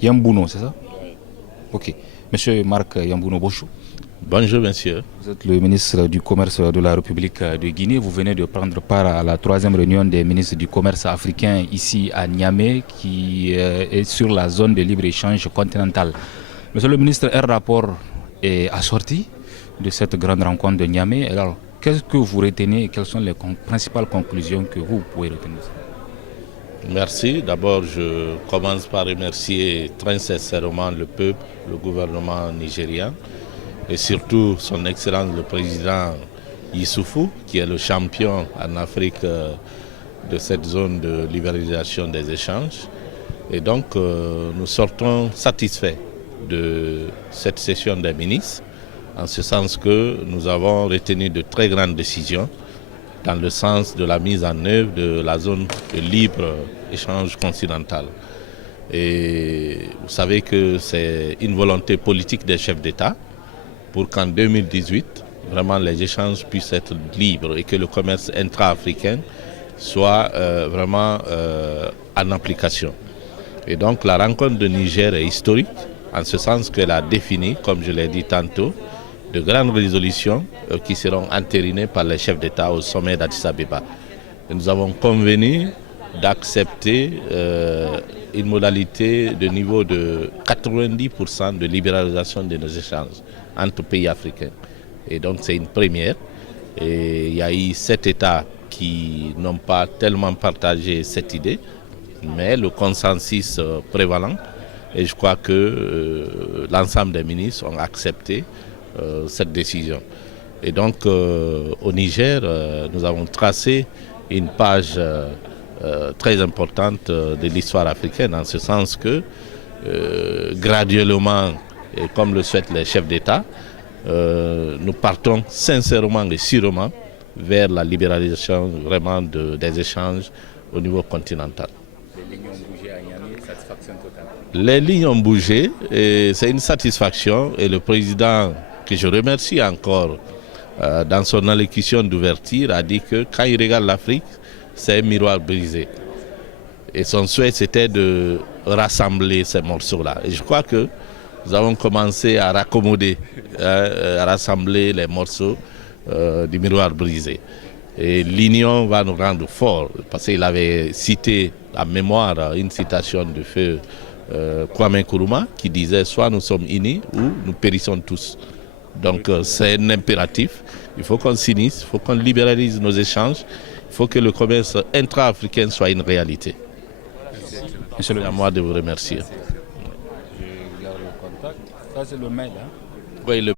Yambouno, c'est ça? Ok. Monsieur Marc Yambouno Bochou, Bonjour monsieur. vous êtes le ministre du Commerce de la République de Guinée. Vous venez de prendre part à la troisième réunion des ministres du Commerce africain ici à Niamey, qui est sur la zone de libre-échange continentale. Monsieur le ministre, un rapport est assorti de cette grande rencontre de Niamey. Alors, qu'est-ce que vous retenez et quelles sont les principales conclusions que vous pouvez retenir? Merci. D'abord, je commence par remercier très sincèrement le peuple, le gouvernement nigérien et surtout son Excellence le Président Issoufou, qui est le champion en Afrique de cette zone de libéralisation des échanges. Et donc, nous sortons satisfaits de cette session des ministres, en ce sens que nous avons retenu de très grandes décisions dans le sens de la mise en œuvre de la zone de libre-échange continental. Et vous savez que c'est une volonté politique des chefs d'État pour qu'en 2018, vraiment les échanges puissent être libres et que le commerce intra-africain soit vraiment en application. Et donc la rencontre de Niger est historique, en ce sens qu'elle a défini, comme je l'ai dit tantôt, de grandes résolutions qui seront entérinées par les chefs d'État au sommet d'Addis Abeba. Et nous avons convenu d'accepter une modalité de niveau de 90% de libéralisation de nos échanges entre pays africains. Et donc c'est une première. Et il y a eu 7 États qui n'ont pas tellement partagé cette idée, mais le consensus prévalent, et je crois que l'ensemble des ministres ont accepté cette décision. Et donc au Niger, nous avons tracé une page très importante de l'histoire africaine, en ce sens que graduellement, et comme le souhaitent les chefs d'État, nous partons sincèrement et sûrement vers la libéralisation vraiment des échanges au niveau continental. Les lignes ont bougé à Niamey, satisfaction totale. Les lignes ont bougé et c'est une satisfaction, et le président, que je remercie encore, dans son allocution d'ouverture, a dit que quand il regarde l'Afrique, c'est un miroir brisé. Et son souhait, c'était de rassembler ces morceaux-là. Et je crois que nous avons commencé à raccommoder, à rassembler les morceaux du miroir brisé. Et l'union va nous rendre forts, parce qu'il avait cité en mémoire une citation de feu Kwame Nkrumah qui disait « Soit nous sommes unis ou nous périssons tous ». Donc c'est un impératif, il faut qu'on s'unisse, il faut qu'on libéralise nos échanges, il faut que le commerce intra-africain soit une réalité. C'est à moi de vous remercier. Je garde le contact. Ça c'est le mail, hein? Oui,